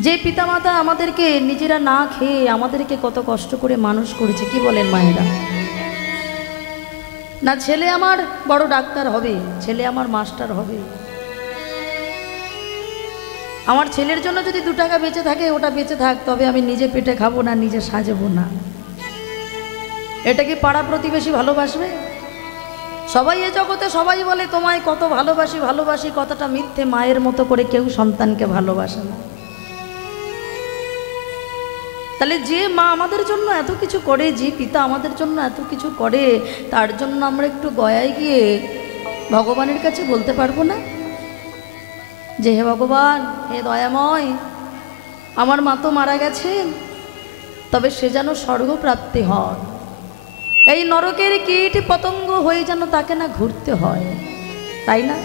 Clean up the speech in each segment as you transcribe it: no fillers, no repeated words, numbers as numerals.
যে পিতামাতা আমাদেরকে নিজেরা না খেয়ে আমাদেরকে কত কষ্ট করে মানুষ করেছে, কি বলেন মায়েরা? না ছেলে আমার বড় ডাক্তার হবে, ছেলে আমার মাস্টার হবে, আমার ছেলের জন্য যদি 2 টাকা বেঁচে থাকে ওটা বেঁচে থাক, তবে আমি নিজে পেটে খাবো না, নিজে সাজাবো না। এটা কি পাড়া প্রতিবেশী ভালোবাসবে? সবাই এ জগতে সবাই বলে তোমায় কত ভালোবাসি ভালোবাসি, কথাটা মিথ্যে। মায়ের মতো করে কেউ সন্তানকে ভালোবাসে না। তাহলে যে মা আমাদের জন্য এত কিছু করে, যে পিতা আমাদের জন্য এত কিছু করে, তার জন্য আমরা একটু গয়ায় গিয়ে ভগবানের কাছে বলতে পারবো না যে হে ভগবান, হে দয়াময়, আমার মা তো মারা গেছেন, তবে সে যেন স্বর্গপ্রাপ্তি হয়, এই নরকের কীট পতঙ্গ হয়ে যেন তাকে না ঘুরতে হয়, তাই না?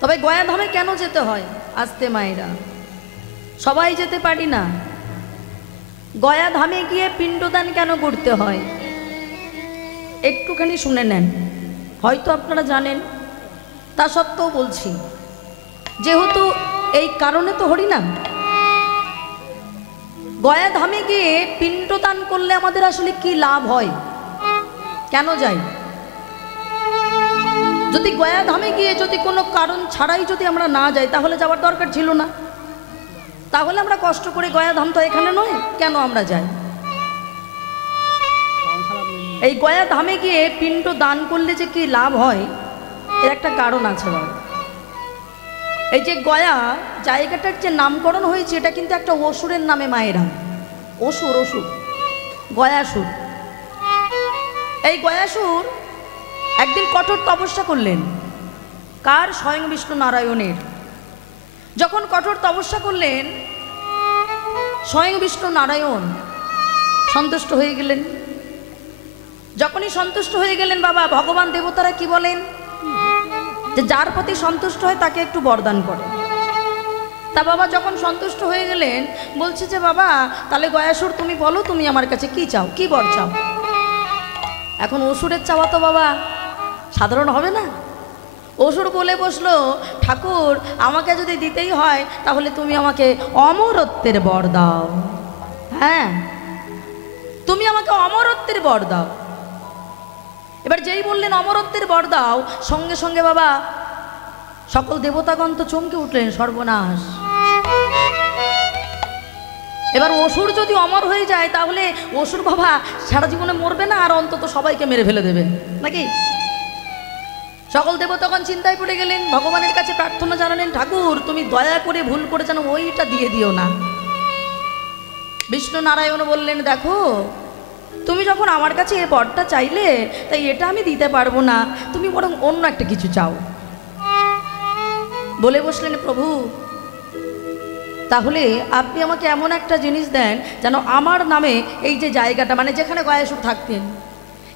তবে গয়াধামে কেন যেতে হয়? আস্তে মায়েরা, সবাই যেতে পারি না। গয়াধামে গিয়ে পিণ্ডদান কেন করতে হয় একটুখানি শুনে নেন, হয়তো আপনারা জানেন, তা সত্ত্বেও বলছি। যেহেতু এই কারণে তো হরিনাম, গয়াধামে গিয়ে পিণ্ডদান করলে আমাদের আসলে কি লাভ হয়, কেন যাই? যদি গয়াধামে গিয়ে যদি কোনো কারণ ছাড়াই যদি আমরা না যাই, তাহলে যাওয়ার দরকার ছিল না। তাহলে আমরা কষ্ট করে গয়াধাম তো এখানে নয়, কেন আমরা যাই? এই গয়াধামে গিয়ে পিণ্ড দান করলে যে কি লাভ হয়, এর একটা কারণ আছে বাবা। এই যে গয়া জায়গাটার যে নামকরণ হয়েছে, এটা কিন্তু একটা অসুরের নামে মায়েরা। অসুর, অসুর, গয়াসুর। এই গয়াসুর একদিন কঠোর তপস্যা করলেন। কার? স্বয়ং বিষ্ণু নারায়ণের। যখন কঠোর তপস্যা করলেন, স্বয়ং বিষ্ণু নারায়ণ সন্তুষ্ট হয়ে গেলেন। যখনই সন্তুষ্ট হয়ে গেলেন বাবা, ভগবান দেবতারা কি বলেন? যে যার প্রতি সন্তুষ্ট হয় তাকে একটু বরদান করে। তা বাবা যখন সন্তুষ্ট হয়ে গেলেন, বলছে যে বাবা তাহলে গয়াসুর তুমি বলো, তুমি আমার কাছে কি চাও, কি বর চাও? এখন অসুরের চাওয়া তো বাবা সাধারণ হবে না। অসুর বলে বসলো, ঠাকুর আমাকে যদি দিতেই হয় তাহলে তুমি আমাকে অমরত্বের বর দাও। হ্যাঁ, তুমি আমাকে অমরত্বের বর দাও। এবার যেই বললেন অমরত্বের বর দাও, সঙ্গে সঙ্গে বাবা সকল দেবতাগণ তো চমকে উঠলেন, সর্বনাশ। এবার অসুর যদি অমর হয়ে যায়, তাহলে অসুর বাবা সারা জীবনে মরবে না, আর অন্তত সবাইকে মেরে ফেলে দেবে নাকি? সকল দেবতাগণ চিন্তায় পড়ে গেলেন, ভগবানের কাছে প্রার্থনা জানালেন, ঠাকুর তুমি দয়া করে ভুল করে যেন ওইটা দিয়ে দিও না। বিষ্ণু নারায়ণ বললেন, দেখো তুমি যখন আমার কাছে এ বরটা চাইলে, তাই এটা আমি দিতে পারবো না, তুমি বরং অন্য একটা কিছু চাও। বলে বসলেন, প্রভু তাহলে আপনি আমাকে এমন একটা জিনিস দেন যেন আমার নামে এই যে জায়গাটা, মানে যেখানে গয়াসুর থাকতেন,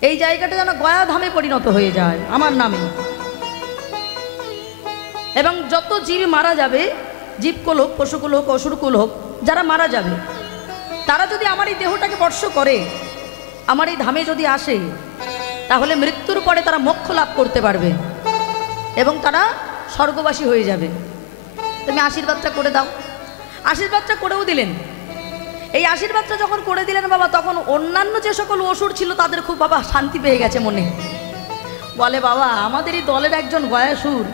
এই জায়গাটা যেন গয়াধামে পরিণত হয়ে যায় আমার নামে। এবং যত জীব মারা যাবে, জীবকুল হোক, পশুকুল হোক, অসুরকুল হোক, যারা মারা যাবে, তারা যদি আমার এই দেহটাকে স্পর্শ করে, আমার এই ধামে যদি আসে, তাহলে মৃত্যুর পরে তারা মোক্ষ লাভ করতে পারবে এবং তারা স্বর্গবাসী হয়ে যাবে। তুমি আশীর্বাদটা করে দাও। আশীর্বাদটা করেও দিলেন। এই আশীর্বাদটা যখন করে দিলেন বাবা, তখন অন্যান্য যে সকল অসুর ছিল তাদের খুব বাবা শান্তি পেয়ে গেছে মনে। বলে বাবা আমাদেরই দলের একজন গয়াসুর,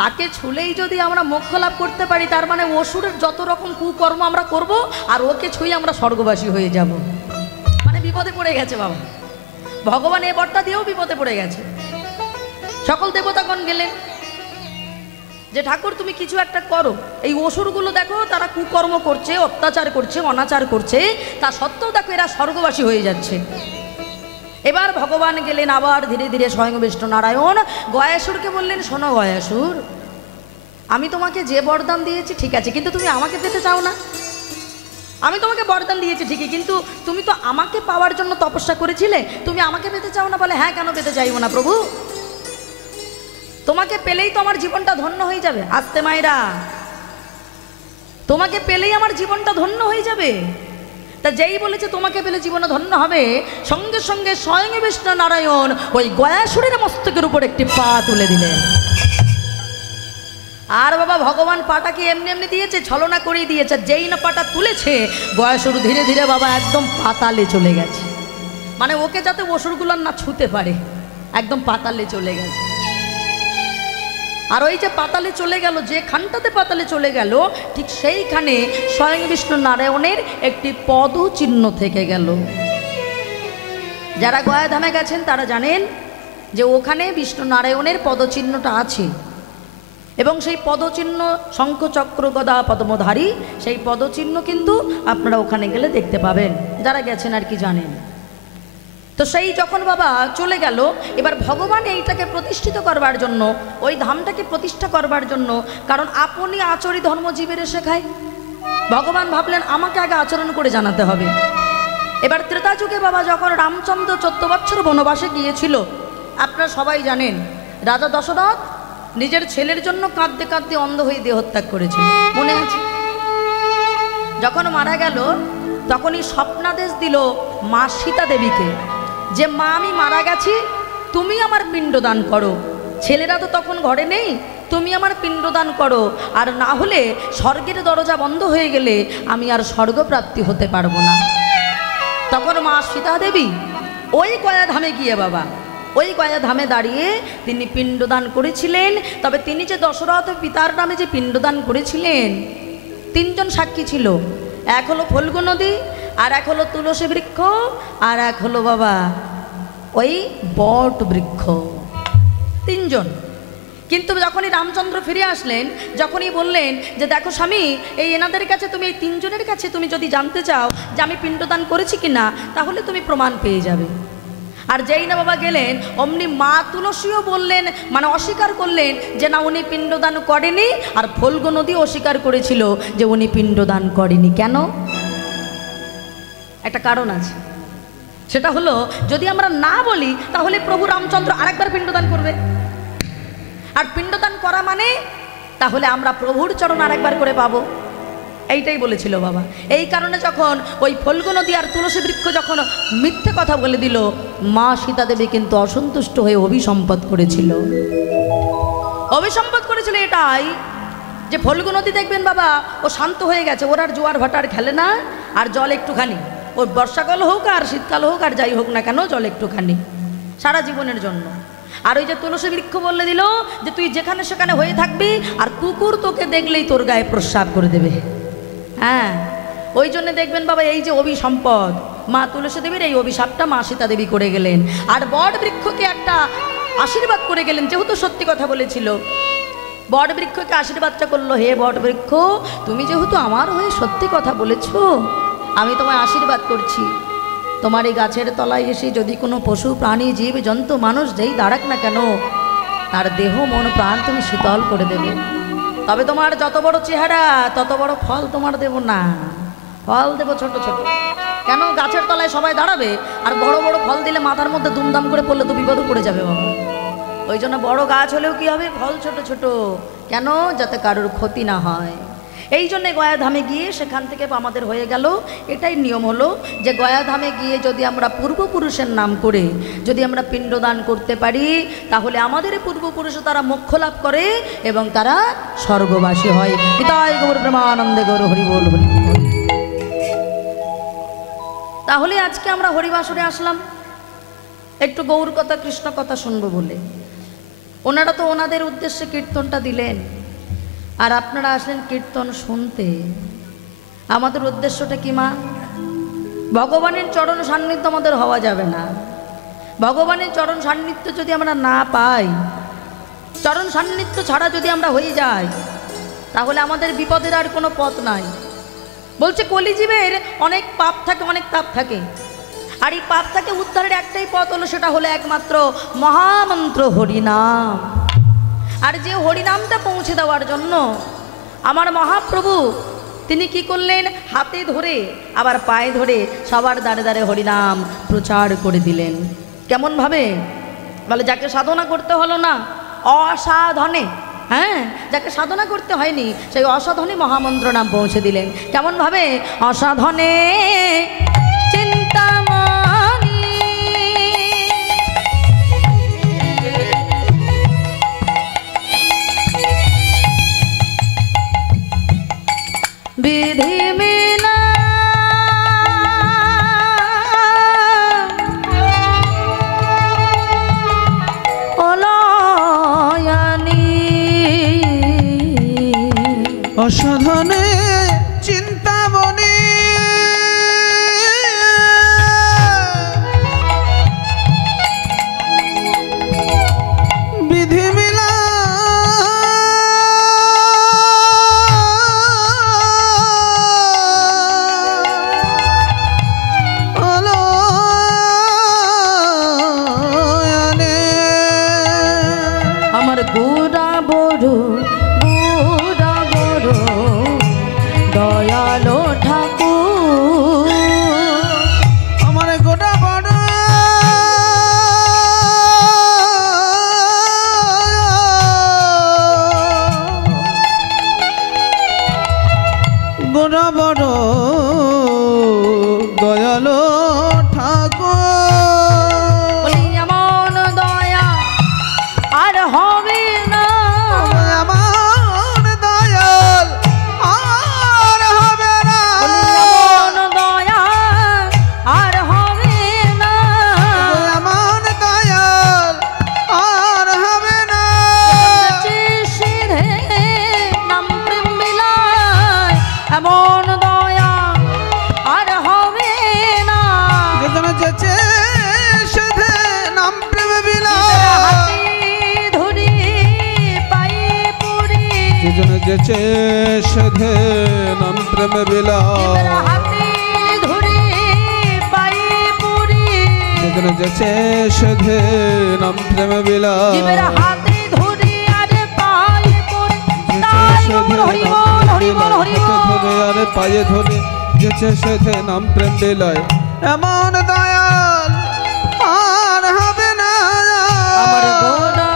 তাকে ছুলেই যদি আমরা মোক্ষ লাভ করতে পারি, তার মানে অসুরের যত রকম কুকর্ম আমরা করব, আর ওকে ছুঁয়ে আমরা স্বর্গবাসী হয়ে যাব। মানে বিপদে পড়ে গেছে বাবা, ভগবান এ বরটা দিয়েও বিপদে পড়ে গেছে। সকল দেবতাগণ গেলেন যে ঠাকুর তুমি কিছু একটা করো, এই অসুরগুলো দেখো তারা কুকর্ম করছে, অত্যাচার করছে, অনাচার করছে, তা সত্ত্বেও দেখো এরা স্বর্গবাসী হয়ে যাচ্ছে। এবার ভগবান গেলেন আবার ধীরে ধীরে স্বয়ং বিষ্ণু নারায়ণ গয়াসুরকে বললেন, শোনো গয়াসুর, আমি তোমাকে যে বরদান দিয়েছি ঠিক আছে, কিন্তু তুমি আমাকে পেতে চাও না। আমি তোমাকে বরদান দিয়েছি ঠিকই, কিন্তু তুমি তো আমাকে পাওয়ার জন্য তপস্যা করেছিলে, তুমি আমাকে পেতে চাও না। বলে হ্যাঁ, কেন পেতে চাইবো না প্রভু, তোমাকে পেলেই তো আমার জীবনটা ধন্য হয়ে যাবে। আস্তে মায়েরা, তোমাকে পেলেই আমার জীবনটা ধন্য হয়ে যাবে। তা যেই বলেছে তোমাকে পেলে জীবন ধন্য হবে, সঙ্গে সঙ্গে স্বয়ং বিষ্ণু নারায়ণ ওই গয়াসুরের মস্তকের উপর একটি পা তুলে দিলেন। আর বাবা ভগবান পাটাকে এমনি এমনি দিয়েছে, ছলনা করেই দিয়েছে। যেই না পাটা তুলেছে, গয়াসুর ধীরে ধীরে বাবা একদম পাতালে চলে গেছে। মানে ওকে যাতে অসুরগুলো না ছুতে পারে, একদম পাতালে চলে গেছে। আর ওই যে পাতালে চলে গেল, যে খানটাতে পাতালে চলে গেল, ঠিক সেইখানে স্বয়ং বিষ্ণু নারায়ণের একটি পদচিহ্ন থেকে গেল। যারা গয়াধামে গেছেন তারা জানেন যে ওখানে বিষ্ণু নারায়ণের পদচিহ্নটা আছে, এবং সেই পদচিহ্ন শঙ্খ চক্র গদা পদ্মধারী, সেই পদচিহ্ন কিন্তু আপনারা ওখানে গেলে দেখতে পাবেন, যারা গেছেন আর কি জানেন। তো সেই যখন বাবা চলে গেল, এবার ভগবান এইটাকে প্রতিষ্ঠিত করবার জন্য, ওই ধামটাকে প্রতিষ্ঠা করবার জন্য, কারণ আপনি আচরি ধর্মজীবের শেখায়, ভগবান ভাবলেন আমাকে আগে আচরণ করে জানাতে হবে। এবার ত্রেতা যুগে বাবা যখন রামচন্দ্র 14 বছর বনবাসে গিয়েছিল, আপনারা সবাই জানেন রাজা দশরথ নিজের ছেলের জন্য কাঁদতে কাঁদতে অন্ধ হয়ে দেহত্যাগ করেছিল, মনে আছে? যখন মারা গেল তখনই স্বপ্নাদেশ দিল মা সীতা দেবীকে, যে মা আমি মারা গেছি, তুমি আমার পিণ্ডদান করো। ছেলেরা তো তখন ঘরে নেই, তুমি আমার পিণ্ডদান করো, আর না হলে স্বর্গের দরজা বন্ধ হয়ে গেলে আমি আর স্বর্গপ্রাপ্তি হতে পারবো না। তখন মা সীতা দেবী ওই গয়াধামে গিয়ে বাবা, ওই গয়াধামে দাঁড়িয়ে তিনি পিণ্ডদান করেছিলেন। তবে তিনি যে দশরথ পিতার নামে যে পিণ্ডদান করেছিলেন, 3 জন সাক্ষী ছিল। এক হলো ফল্গু নদী, আর এক হলো তুলসী বৃক্ষ, আর এক হলো বাবা ওই বট বৃক্ষ, 3 জন। কিন্তু যখনই রামচন্দ্র ফিরে আসলেন, যখনই বললেন যে দেখো স্বামী, এই এনাদের কাছে তুমি, এই 3 জনের কাছে তুমি যদি জানতে চাও যে আমি পিণ্ডদান করেছি কিনা, তাহলে তুমি প্রমাণ পেয়ে যাবে। আর যেই না বাবা গেলেন, অমনি মা তুলসীও বললেন, মানে অস্বীকার করলেন যে না, উনি পিণ্ডদান করেনি। আর ফল্গু নদী অস্বীকার করেছিল যে উনি পিণ্ডদান করেনি। কেন? একটা কারণ আছে, সেটা হলো যদি আমরা না বলি তাহলে প্রভু রামচন্দ্র আরেকবার পিণ্ডদান করবে, আর পিণ্ডদান করা মানে তাহলে আমরা প্রভুর চরণ আরেকবার করে পাবো, এইটাই বলেছিল বাবা। এই কারণে যখন ওই ফল্গু নদী আর তুলসী বৃক্ষ যখন মিথ্যে কথা বলে দিল, মা সীতা দেবী কিন্তু অসন্তুষ্ট হয়ে অভিসম্পদ করেছিল। অভিসম্পদ করেছিল এটাই যে ফল্গু নদী দেখবেন বাবা, ও শান্ত হয়ে গেছে, ওর আর জোয়ার ভাটার খেলে না, আর জল একটুখানি, ওর বর্ষাকাল হোক আর শীতকাল হোক আর যাই হোক না কেন, জল একটুখানি সারা জীবনের জন্য। আর ওই যে তুলসী বৃক্ষ বলে দিল যে তুই যেখানে সেখানে হয়ে থাকবি, আর কুকুর তোকে দেখলেই তোর গায়ে প্রস্রাব করে দেবে। হ্যাঁ, ওই জন্য দেখবেন বাবা, এই যে অভিসম্পদ, মা তুলসী দেবীর এই অভিশাপটা মা সীতা দেবী করে গেলেন। আর বট বৃক্ষকে একটা আশীর্বাদ করে গেলেন, যেহেতু সত্যি কথা বলেছিল। বট বৃক্ষকে আশীর্বাদটা করলো, হে বট বৃক্ষ, তুমি যেহেতু আমার হয়ে সত্যি কথা বলেছো, আমি তোমায় আশীর্বাদ করছি, তোমার এই গাছের তলায় এসে যদি কোনো পশু প্রাণী জীব জন্তু মানুষ যেই দাঁড়াক না কেন, তার দেহ মন প্রাণ তুমি শীতল করে দেবে। তবে তোমার যত বড় চেহারা তত বড় ফল তোমার দেব না, ফল দেব ছোট ছোট। কেন? গাছের তলায় সবাই দাঁড়াবে, আর বড় বড় ফল দিলে মাথার মধ্যে দুমদাম করে পড়লে তো বিপদে পড়ে যাবে বাবা। ওই জন্য বড় গাছ হলেও কি হবে, ফল ছোট ছোট। কেন? যাতে কারোর ক্ষতি না হয়। এই জন্যে গয়াধামে গিয়ে সেখান থেকে আমাদের হয়ে গেল এটাই নিয়ম হলো যে গয়াধামে গিয়ে যদি আমরা পূর্বপুরুষের নাম করে যদি আমরা পিণ্ডদান করতে পারি, তাহলে আমাদের পূর্বপুরুষ তারা মোক্ষ লাভ করে এবং তারা স্বর্গবাসী হয়। পিতায় গৌর প্রেমানন্দে গৌর হরি বল হরি। তাহলে আজকে আমরা হরিবাসরে আসলাম একটু গৌর কথা কৃষ্ণ কথা শুনবো বলে। ওনারা তো ওনাদের উদ্দেশ্যে কীর্তনটা দিলেন, আর আপনারা আসলেন কীর্তন শুনতে। আমাদের উদ্দেশ্যটা কি মা? ভগবানের চরণ সান্নিধ্য আমাদের হওয়া যাবে না। ভগবানের চরণ সান্নিধ্য যদি আমরা না পাই, চরণ সান্নিধ্য ছাড়া যদি আমরা হয়ে যাই, তাহলে আমাদের বিপদের আর কোনো পথ নাই। বলছে কলিজীবের অনেক পাপ থাকে, অনেক তাপ থাকে, আর এই পাপ থেকে উদ্ধারের একটাই পথ হলো, সেটা হলো একমাত্র মহামন্ত্র হরিনাম। আর যে হরিনামটা পৌঁছে দেওয়ার জন্য আমার মহাপ্রভু তিনি কি করলেন, হাতে ধরে আবার পায়ে ধরে সবার দ্বারে দ্বারে হরিনাম প্রচার করে দিলেন। কেমনভাবে? বলে যাকে সাধনা করতে হলো না, অসাধনে, হ্যাঁ, যাকে সাধনা করতে হয়নি সেই অসাধনে মহামন্ত্র নাম পৌঁছে দিলেন। কেমনভাবে? অসাধনে বিধি মিলা অসাধনে চিন্তামণি বিধি মিলা আমার গোড়া বড় দয়ালো ঠাকুর আমার গোটা বড় গোটা বড় দয়ালো ঠাকুর বলি এমন দয়া আর হবে না আমার দয়াল আর হবে না এমন দয়া আর হবে না আমার দয়াল আর হবে না সিধে নাম প্রেম মিলায় এমন দয়া আর হবে না যেখানে যেছে সেধে নাম প্রেম বিলা হাতে ধরি পায়ে পড়ি যেখানে যেছে সেধে নাম প্রেম বিলা হাতে ধরি পায়ে পড়ি যেখানে যেছে সেধে নাম প্রেম বিলা জীবের হাতে ধরি আর পায়ে পড়ি তাই হরি বল হরি বল হরি বল আরে পায়ে ধরে যেছে সেধে নাম প্রেম বিলায় এমন দয়াল আর হবে না আমার গোড়া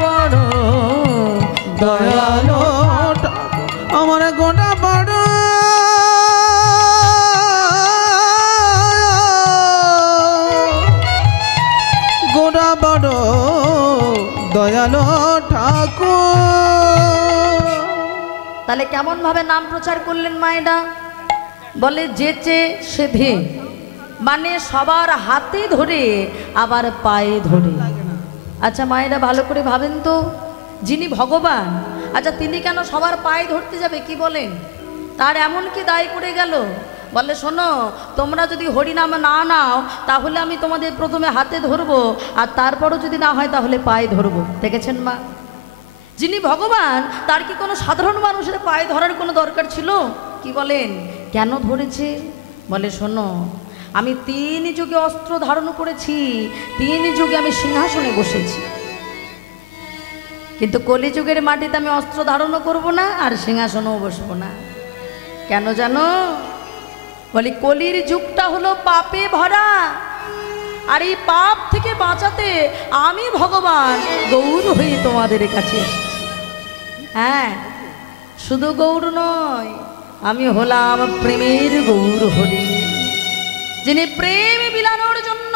বড় দয়ালো আমার গোটা বড় গোটা বড় দয়ালো ঠাকুর তাহলে কেমন ভাবে নাম প্রচার করলেন মায়েরা বলে যেচে সেধে মানে সবার হাতে ধরে আবার পায়ে ধরে আচ্ছা মায়েরা ভালো করে ভাবেন তো যিনি ভগবান আচ্ছা তিনি কেন সবার পায়ে ধরতে যাবে কি বলেন তার এমন কি দায় করে গেল বলে শোনো তোমরা যদি হরিনাম না নাও তাহলে আমি তোমাদের প্রথমে হাতে ধরবো আর তারপরও যদি না হয় তাহলে পায়ে ধরবো দেখেছেন মা যিনি ভগবান তার কি কোনো সাধারণ মানুষের পায়ে ধরার কোনো দরকার ছিল কি বলেন কেন ধরেছে বলে শোনো আমি 3 যুগে অস্ত্র ধারণ করেছি 3 যুগে আমি সিংহাসনে বসেছি কিন্তু কলিযুগের মাটিতে আমি অস্ত্র ধারণও করব না আর সিংহাসনেও বসবো না কেন জানো বলি কলির যুগটা হলো পাপে ভরা আর এই পাপ থেকে বাঁচাতে আমি ভগবান গৌর হয়ে তোমাদের কাছে এসেছি হ্যাঁ শুধু গৌর নয় আমি হলাম প্রেমের গৌর হরি যিনি প্রেম বিলানোর জন্য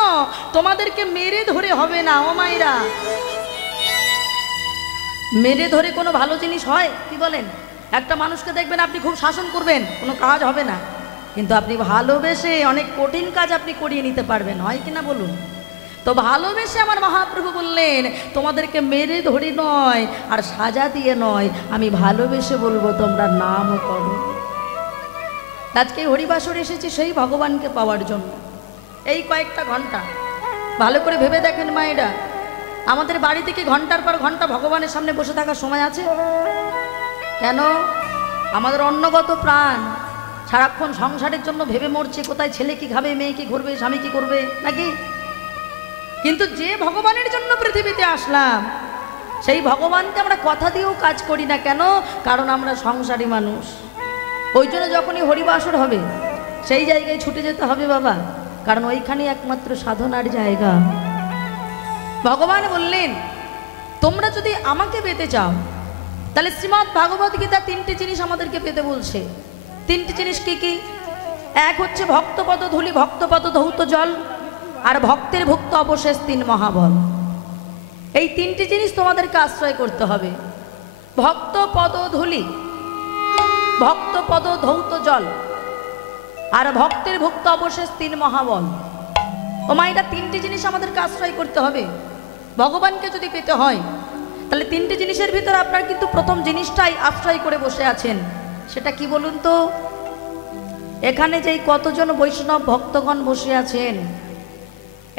তোমাদেরকে মেরে ধরে হবে না ও মাইরা মেরে ধরে কোনো ভালো জিনিস হয় কি বলেন একটা মানুষকে দেখবেন আপনি খুব শাসন করবেন কোনো কাজ হবে না কিন্তু আপনি ভালোবেসে অনেক কঠিন কাজ আপনি করিয়ে নিতে পারবেন হয় কিনা বলুন তো ভালোবেসে আমার মহাপ্রভু বললেন তোমাদেরকে মেরে ধরে নয় আর সাজা দিয়ে নয় আমি ভালোবেসে বলবো তোমরা নাম করো আজকে হরিবাসর এসেছি সেই ভগবানকে পাওয়ার জন্য এই কয়েকটা ঘন্টা ভালো করে ভেবে দেখেন মায়েরা আমাদের বাড়ি থেকে ঘন্টার পর ঘন্টা ভগবানের সামনে বসে থাকার সময় আছে কেন আমাদের অন্নগত প্রাণ সারাক্ষণ সংসারের জন্য ভেবে মরছে কোথায় ছেলে কি খাবে মেয়ে কি ঘুরবে স্বামী কি করবে নাকি কিন্তু যে ভগবানের জন্য পৃথিবীতে আসলাম সেই ভগবানকে আমরা কথা দিয়েও কাজ করি না কেন কারণ আমরা সংসারী মানুষ ওই জন্য যখনই হরিবাসর হবে সেই জায়গায় ছুটে যেতে হবে বাবা কারণ ওইখানেই একমাত্র সাধনার জায়গা ভগবান বললেন তোমরা যদি আমাকে পেতে চাও তাহলে শ্রীমদ্ ভাগবত গীতা 3টে জিনিস আমাদেরকে পেতে বলছে 3টে জিনিস কি কি এক হচ্ছে ভক্তপদ ধূলি ভক্তপদ ধৌত জল আর ভক্তের ভুক্ত অবশেষ 3 মহাবল এই 3টে জিনিস তোমাদেরকে আশ্রয় করতে হবে ভক্তপদ ধূলি ভক্ত পদ ধৌত জল, আর ভক্তের ভুক্ত অবশেষ 3 মহাবল। ও মা, এটা 3টি জিনিস আমাদেরকে আশ্রয় করতে হবে। ভগবানকে যদি পেতে হয় তাহলে 3টি জিনিসের ভিতরে আপনার কিন্তু প্রথম জিনিসটাই আশ্রয় করে বসে আছেন। সেটা কি বলুন তো? এখানে যে কতজন বৈষ্ণব ভক্তগণ বসে আছেন,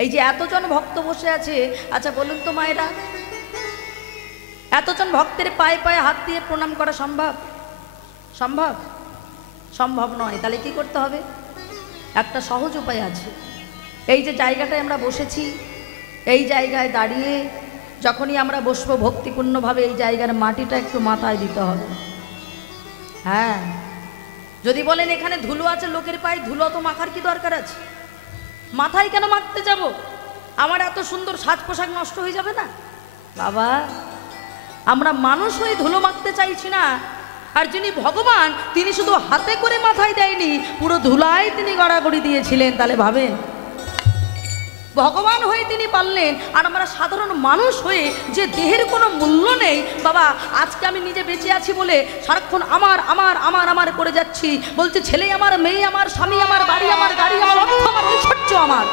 এই যে এতজন ভক্ত বসে আছে, আচ্ছা বলুন তো মায়েরা, এতজন ভক্তের পায়ে পায়ে হাত দিয়ে প্রণাম করা সম্ভব? সম্ভব? সম্ভব নয়। তাহলে কি করতে হবে? একটা সহজ উপায় আছে। এই যে জায়গাটায় আমরা বসেছি, এই জায়গায় দাঁড়িয়ে যখনই আমরা বসবো ভক্তিপূর্ণভাবে এই জায়গার মাটিটা একটু মাথায় দিতে হবে। হ্যাঁ, যদি বলেন এখানে ধুলো আছে লোকের পায়ে, ধুলো তো মাখার কি দরকার আছে? মাথায় কেন মাখতে যাব? আমার এত সুন্দর সাজ পোশাক নষ্ট হয়ে যাবে না? বাবা, আমরা মানুষ হয়ে ধুলো মাখতে চাইছি না। আর যিনি ভগবান, তিনি শুধু হাতে করে মাথায় দেয়নি, পুরো ধুলায় তিনি গড়াগড়ি দিয়েছিলেন। তাহলে ভাবেন, ভগবান হয়ে তিনি পারলেন, আর আমরা সাধারণ মানুষ হয়ে যে দেহের কোনো মূল্য নেই। বাবা, আজকে আমি নিজে বেঁচে আছি বলে সারাক্ষণ আমার আমার আমার আমার করে যাচ্ছি, বলছে ছেলে আমার, মেয়ে আমার, স্বামী আমার, বাড়ি আমার, গাড়ি আমার, অর্থ আমার, ঐশ্বর্য আমার,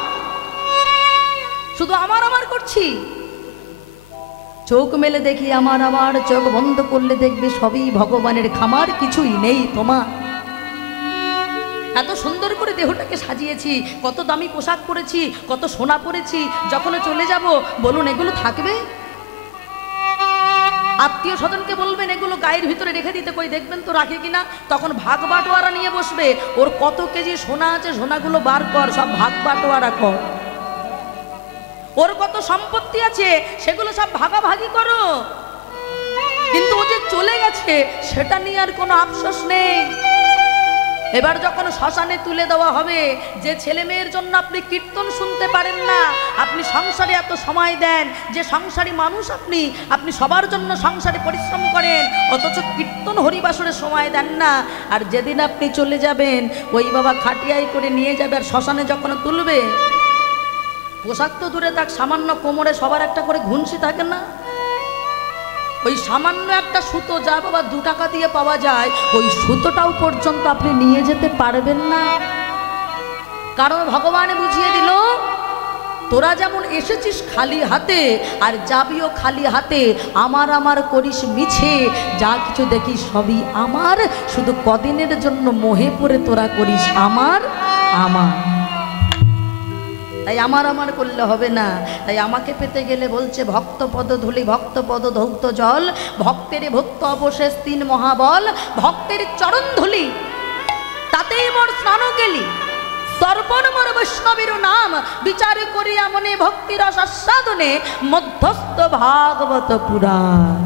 শুধু আমার আমার করছি। চোখ মেলে দেখি আমার আমার, চোখ বন্ধ করলে দেখবে সবই ভগবানের খামার, কিছুই নেই তোমার। এত সুন্দর করে দেহটাকে সাজিয়েছি, কত দামি পোশাক পরেছি, কত সোনা পরেছি, যখন চলে যাব বলুন এগুলো থাকবে? আত্মীয় স্বজনকে বলবেন এগুলো গায়ের ভিতরে রেখে দিতে, কই দেখবেন তো রাখে কিনা। তখন ভাগ বাটোয়ারা নিয়ে বসবে, ওর কত কেজি সোনা আছে সোনাগুলো বার কর, সব ভাগ বাটোয়ারা কর। ওর কত সম্পত্তি আছে সেগুলো সব ভাগাভাগি করো। কিন্তু ও যে চলে গেছে সেটা নিয়ে আর কোনো আফসোস নেই। এবার যখন শ্মশানে তুলে দেওয়া হবে, যে ছেলে মেয়ের জন্য আপনি কীর্তন শুনতে পারেন না, আপনি সংসারে এত সময় দেন, যে সংসারী মানুষ আপনি সবার জন্য সংসারে পরিশ্রম করেন, অথচ কীর্তন হরিবাসরে সময় দেন না। আর যেদিন আপনি চলে যাবেন, ওই বাবা খাটিয়াই করে নিয়ে যাবে, আর শ্মশানে যখন তুলবে, পোশাক তো দূরে থাক, সামান্য কোমরে সবার একটা করে ঘুনসি থাকে না? ওই সামান্য একটা সুতো যা বাবা 2 টাকা দিয়ে পাওয়া যায়, ওই সুতোটাও পর্যন্ত আপনি নিয়ে যেতে পারবেন না। কারণ ভগবান বুঝিয়ে দিল, তোরা যেমন এসেছিস খালি হাতে আর যাবিও খালি হাতে, আমার আমার করিস মিছে, যা কিছু দেখিস সবই আমার, শুধু কদিনের জন্য মোহে পড়ে তোরা করিস আমার আমার। তাই আমার আমার করলে হবে না। তাই আমাকে পেতে গেলে বলছে ভক্ত পদ ধুলি, ভক্ত পদ ধৌত জল, ভক্তের ভক্ত অবশেষ 3 মহাবল, ভক্তের চরণ ধুলি তাতেই মোর স্নান গেলি, তর্পণ মোর বৈষ্ণবের নাম, বিচার করিয়া মনে ভক্তি রস আস্বাদনে, মধ্যস্থ ভাগবত পুরাণ।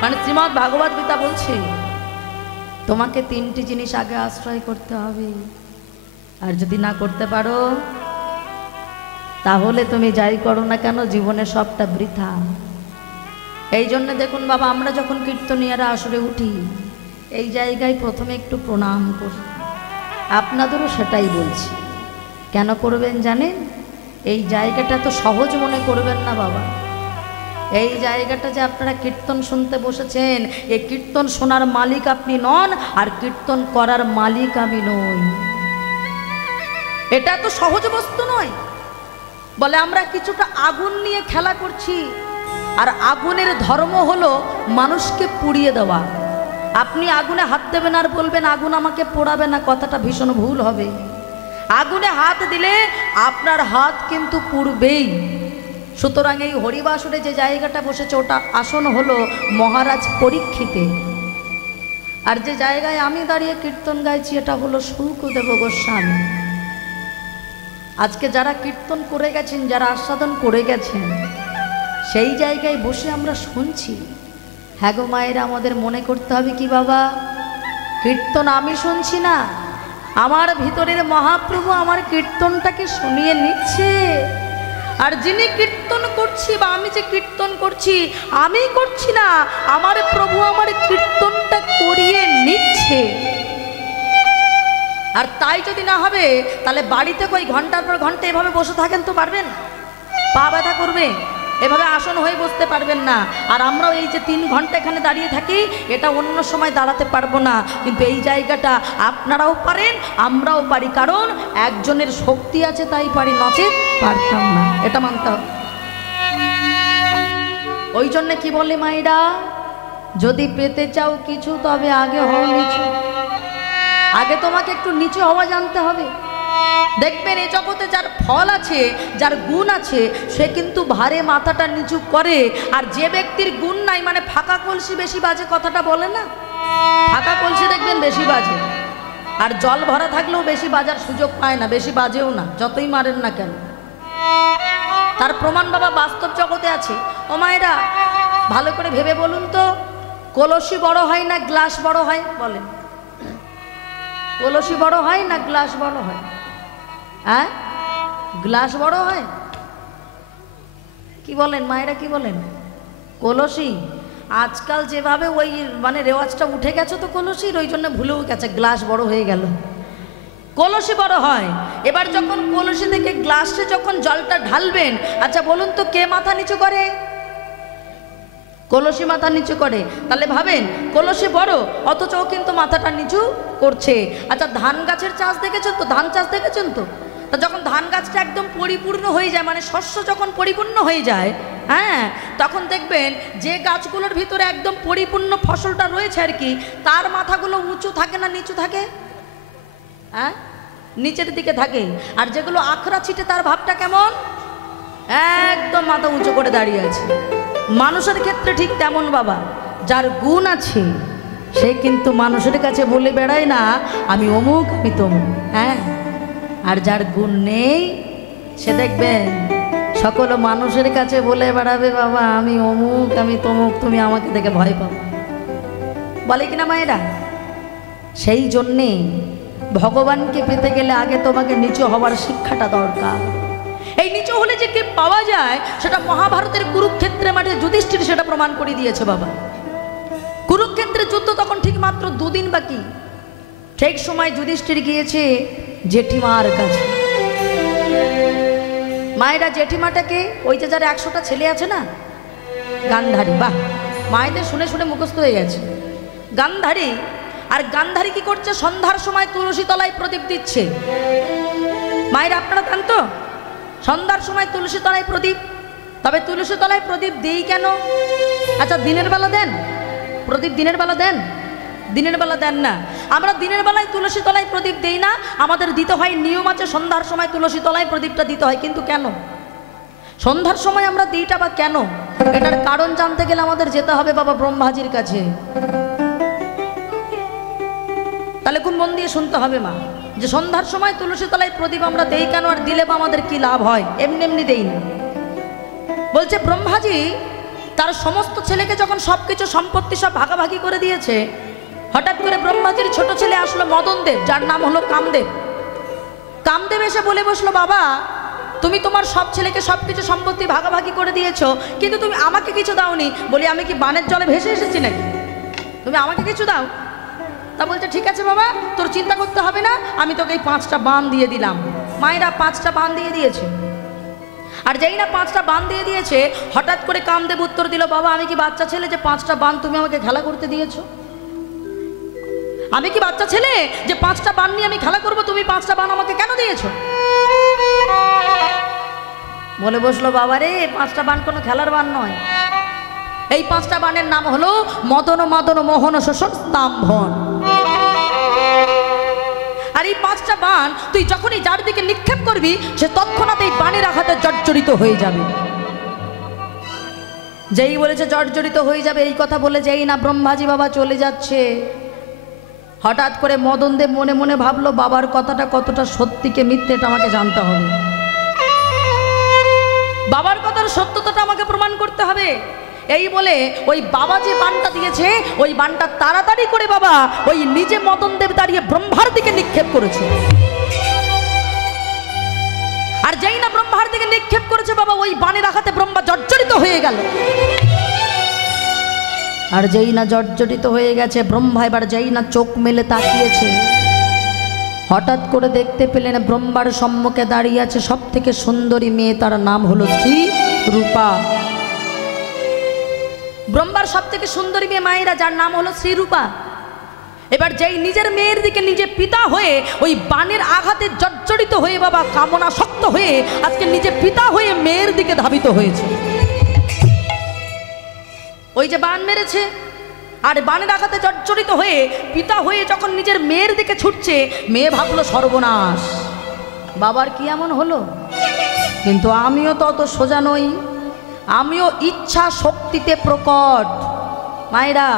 মানে শ্রীমদ্ ভাগবত গীতা বলছে তোমাকে 3টি জিনিস আগে আশ্রয় করতে হবে, আর যদি না করতে পারো তাহলে তুমি যাই করো না কেন জীবনে সবটা বৃথা। এই জন্য দেখুন বাবা, আমরা যখন কীর্তনীয়রা আসরে উঠি, এই জায়গায় প্রথমে একটু প্রণাম করি। আপনাদেরও সেটাই বলছি। কেন করবেন জানেন? এই জায়গাটা তো সহজ মনে করবেন না বাবা। এই জায়গাটা যে আপনারা কীর্তন শুনতে বসেছেন, এই কীর্তন শোনার মালিক আপনি নন, আর কীর্তন করার মালিক আমি নই। এটা তো সহজ বস্তু নয়। বলে আমরা কিছুটা আগুন নিয়ে খেলা করছি, আর আগুনের ধর্ম হলো মানুষকে পুড়িয়ে দেওয়া। আপনি আগুনে হাত দেবেন আর বলবেন আগুন আমাকে পোড়াবে না, কথাটা ভীষণ ভুল হবে। আগুনে হাত দিলে আপনার হাত কিন্তু পুড়বেই। সুতরাং এই হরিবাসরে যে জায়গাটা বসেছে ওটা আসন হলো মহারাজ পরীক্ষিতে, আর যে জায়গায় আমি দাঁড়িয়ে কীর্তন গাইছি এটা হলো শুকদেব গোস্বামী। আজকে যারা কীর্তন করে গেছেন, যারা আস্বাদন করে গেছেন, সেই জায়গায় বসে আমরা শুনছি। হ্যাঁ গো মায়েরা, আমাদের মনে করতে হবে কি বাবা, কীর্তন আমি শুনছি না, আমার ভিতরের মহাপ্রভু আমার কীর্তনটাকে শুনিয়ে নিচ্ছে। আর যিনি কীর্তন করছি বা আমি যে কীর্তন করছি, আমি করছি না, আমার প্রভু আমার কীর্তনটা করিয়ে নিচ্ছে। আর তাই যদি না হবে তাহলে বাড়িতে কই ঘন্টার পর ঘন্টা এভাবে বসে থাকেন তো পারবেন? পা ব্যথা করবে, এভাবে আসন হয়ে বসতে পারবেন না। আর আমরাও এই যে 3 ঘন্টা এখানে দাঁড়িয়ে থাকি, এটা অন্য সময় দাঁড়াতে পারবো না, কিন্তু এই জায়গাটা আপনারাও পারেন, আমরাও পারি, কারণ একজনের শক্তি আছে তাই পারি, নচেত পারতাম না, এটা মানতে হবে। ওই জন্য কি বলে মায়েরা, যদি পেতে চাও কিছু তবে আগে হও নিচু। আগে তোমাকে একটু নিচু হওয়া জানতে হবে। দেখবেন এই জগতে যার ফল আছে, যার গুণ আছে, সে কিন্তু ভারে মাথাটা নিচু করে। আর যে ব্যক্তির গুণ নাই, মানে ফাঁকা কলসি বেশি বাজে, কথাটা বলে না, ফাঁকা কলসি দেখবেন বেশি বাজে, আর জল ভরা থাকলেও বেশি বাজার সুযোগ পায় না, বেশি বাজেও না, যতই মারেন না কেন। তার প্রমাণ বাবা বাস্তব জগতে আছে। ও মায়েরা, ভালো করে ভেবে বলুন তো, কলসি বড় হয় না গ্লাস বড় হয়? বলেন, কলসি বড় হয় না গ্লাস বড় হয়? হ্যাঁ, গ্লাস বড় হয়। কি বলেন মায়েরা, কি বলেন? কলসি। আজকাল যেভাবে ওই মানে রেওয়াজটা উঠে গেছে তো কলসির, ওই জন্য ভুলেও গেছে, গ্লাস বড় হয়ে গেল। কলসি বড় হয়। এবার যখন কলসি থেকে গ্লাসে যখন জলটা ঢালবেন, আচ্ছা বলুন তো কে মাথা নিচু করে? কলসি মাথা নিচু করে। তাহলে ভাবেন, কলসি বড় অথচ ও কিন্তু মাথাটা নিচু করছে। আচ্ছা ধান গাছের চাষ দেখেছেন তো? ধান চাষ দেখেছেন তো? তা যখন ধান গাছটা একদম পরিপূর্ণ হয়ে যায়, মানে শস্য যখন পরিপূর্ণ হয়ে যায়, হ্যাঁ, তখন দেখবেন যে গাছগুলোর ভিতরে একদম পরিপূর্ণ ফসলটা রয়েছে আর কি, তার মাথাগুলো উঁচু থাকে না নিচু থাকে? হ্যাঁ, নিচের দিকে থাকে। আর যেগুলো আখড়া ছিটে, তার ভাবটা কেমন? একদম মাথা উঁচু করে দাঁড়িয়ে আছে। মানুষের ক্ষেত্রে ঠিক তেমন বাবা, যার গুণ আছে সে কিন্তু মানুষের কাছে বলে বেড়ায় না আমি অমুক আমি তমুক, হ্যাঁ, আর যার গুণ নেই সে দেখবেন সকল মানুষের কাছে বলে বেড়াবে বাবা আমি অমুক আমি তমুক, তুমি আমাকে দেখে ভয় পাও, বলে কিনা মায়েরা? সেই জন্যে ভগবানকে পেতে গেলে আগে তোমাকে নিচু হওয়ার শিক্ষাটা দরকার। এই নিচু হলে যে কে পাওয়া যায়, সেটা মহাভারতের কুরুক্ষেত্রে মাঠে যুধিষ্ঠির সেটা প্রমাণ করে দিয়েছে বাবা। কুরুক্ষেত্রের যুদ্ধ তখন ঠিক মাত্র 2 দিন বাকি। ঠিক সময় যুধিষ্ঠির গিয়েছে জেঠিমার কাছে। মায়েরা, জেঠিমাটাকে ওই যে যার 100টা ছেলে আছে না, গান্ধারী। বাহ, মায়েদের শুনে শুনে মুখস্থ হয়ে গেছে। গান্ধারী। আর গান্ধারী কি করছে? সন্ধ্যার সময় তুলসী তলায় প্রদীপ দিচ্ছে। মায়েরা আপনারা জান তো, সন্ধ্যার সময় তুলসী তলায় প্রদীপ। তবে তুলসী তলায় প্রদীপ দেই কেন? আচ্ছা দিনের বেলা দেন প্রদীপ? দিনের বেলা দেন? দিনের বেলা দেন না। আমরা দিনের বেলায় তুলসী তলায় প্রদীপ দেই না, আমাদের দিতে হয়, নিয়ম আছে সন্ধ্যার সময় তুলসী তলায় প্রদীপটা দিতে হয়। কিন্তু কেন সন্ধ্যার সময় আমরা দিইটা বা কেন, এটার কারণ জানতে গেলে আমাদের যেতে হবে বাবা ব্রহ্মাজির কাছে। তাহলে খুব মন দিয়ে শুনতে হবে মা, যে সন্ধ্যার সময় তুলসী তলায় প্রদীপ আমরা দেই কেন, আর দিলে বা আমাদের কি লাভ হয়? এমনি এমনি দেই না। বলছে ব্রহ্মাজি তার সমস্ত ছেলেকে যখন সবকিছু সম্পত্তি সব ভাগাভাগি করে দিয়েছে, হঠাৎ করে ব্রহ্মাজির ছোট ছেলে আসলো মদনদেব, যার নাম হলো কামদেব। কামদেব এসে বলে বসলো, বাবা তুমি তোমার সব ছেলেকে সবকিছু সম্পত্তি ভাগাভাগি করে দিয়েছো, কিন্তু তুমি আমাকে কিছু দাওনি। বলি আমি কি বানের জলে ভেসে এসেছি নাকি? তুমি আমাকে কিছু দাও। তা বলছে ঠিক আছে বাবা, তোর চিন্তা করতে হবে না, আমি তোকে এই 5টা বান দিয়ে দিলাম। মায়েরা 5টা বান দিয়ে দিয়েছে। আর যেই না 5টা বান দিয়ে দিয়েছে, হঠাৎ করে কামদেব উত্তর দিল, বাবা আমি কি বাচ্চা ছেলে যে 5টা বান তুমি আমাকে খেলা করতে দিয়েছো? আমি কি বাচ্চা ছেলে যে 5টা বান নিয়ে আমি খেলা করব? তুমি 5টা বান আমাকে কেন দিয়েছো? বলে বসলো, বাবা রে 5টা বান কোনো খেলার বান নয়। এই 5টা বানের নাম হলো মদন মদন মোহন শোষণ স্তম্ভন। আর এই 5টা বান তুই যখনই যার দিকে নিক্ষেপ করবি, সে তৎক্ষণাৎ এই বানের আঘাতে জর্জরিত হয়ে যাবে। যেই বলেছে জর্জরিত হয়ে যাবে, এই কথা বলে যেই না ব্রহ্মাজি বাবা চলে যাচ্ছে, হঠাৎ করে মদনদেব মনে মনে ভাবলো, বাবার কথাটা কতটা সত্যিকে মিথ্যেটা আমাকে জানতে হবে, বাবার কথার সত্যতাটা আমাকে প্রমাণ করতে হবে। এই বলে ওই বাবা যে বানটা দিয়েছে, ওই বানটা তাড়াতাড়ি করে বাবা ওই নিজে মদনদেব দাঁড়িয়ে ব্রহ্মার দিকে নিক্ষেপ করেছে। আর যেই না ব্রহ্মার দিকে নিক্ষেপ করেছে বাবা, ওই বানের আঘাতে ব্রহ্মা জর্জরিত হয়ে গেল। আর যেই না জর্জরিত হয়ে গেছে, ব্রহ্মা এবার যেই না চোখ মেলে তাকিয়েছে, হঠাৎ করে দেখতে পেলেন ব্রহ্মার সম্মুখে দাঁড়িয়ে আছে সব থেকে সুন্দরী মেয়ে, তার নাম হলো শ্রী রূপা। ব্রহ্মার সব থেকে সুন্দরী মেয়ে মায়েরা, যার নাম হলো শ্রীরূপা। এবার যেই নিজের মেয়ের দিকে নিজে পিতা হয়ে ওই বাণের আঘাতে জর্জরিত হয়ে বাবা কামনা শক্ত হয়ে আজকে নিজে পিতা হয়ে মেয়ের দিকে ধাবিত হয়েছে। ওই যে বাণ মেরেছে আর বাণের আঘাতে জর্জরিত হয়ে পিতা হয়ে যখন নিজের মেয়ের দিকে ছুটছে, মেয়ে ভাবলো সর্বনাশ, বাবার কি এমন হলো। কিন্তু আমিও তো অত সোজা নই, আমিও ইচ্ছা শক্তিতে প্রকট। মায়েরা,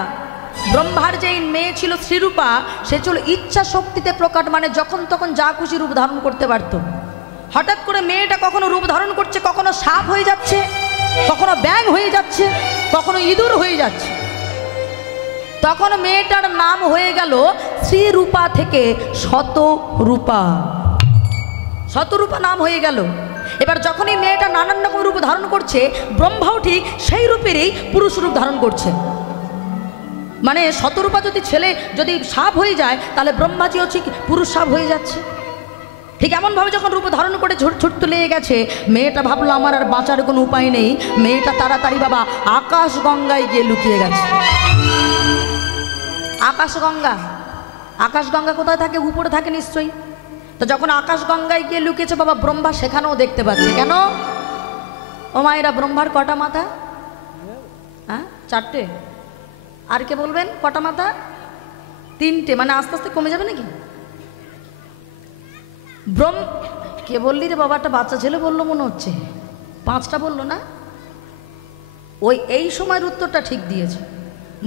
ব্রহ্মার যেই মেয়ে ছিল শ্রীরূপা, সে ছিল ইচ্ছা শক্তিতে প্রকট, মানে যখন তখন যা খুশি রূপ ধারণ করতে পারত। হঠাৎ করে মেয়েটা কখনো রূপ ধারণ করছে, কখনো সাপ হয়ে যাচ্ছে, কখনো ব্যাঙ হয়ে যাচ্ছে, কখনো ইঁদুর হয়ে যাচ্ছে। তখন মেয়েটার নাম হয়ে গেল শ্রীরূপা থেকে শতরূপা। শতরূপা নাম হয়ে গেল। এবার যখনই মেয়েটা নানান রকম রূপ ধারণ করছে, ব্রহ্মাও ঠিক সেই রূপেরই পুরুষ রূপ ধারণ করছে। মানে শতরূপা যদি ছেলে যদি সাপ হয়ে যায়, তাহলে ব্রহ্মাজিও ঠিক পুরুষ সাপ হয়ে যাচ্ছে। ঠিক এমনভাবে যখন রূপ ধারণ করে ছুটতে লেগে গেছে, মেয়েটা ভাবলো আমার আর বাঁচার কোনো উপায় নেই। মেয়েটা তাড়াতাড়ি বাবা আকাশ গঙ্গায় গিয়ে লুকিয়ে গেছে। আকাশগঙ্গা, আকাশগঙ্গা কোথায় থাকে? উপরে থাকে নিশ্চয়ই। তো যখন আকাশগঙ্গায় গিয়ে লুকিয়েছে বাবা, ব্রহ্মা সেখানেও দেখতে পাচ্ছে। কেন ও মায়েরা, ব্রহ্মার কটা মাথা? হ্যাঁ, 4টে। আর কে বলবেন কটা মাথা? 3টে। মানে আস্তে আস্তে কমে যাবে নাকি? কে বললি রে বাবা? একটা বাচ্চা ছেলে বললো মনে হচ্ছে। 5টা বললো না? ওই এই সময়ের উত্তরটা ঠিক দিয়েছে।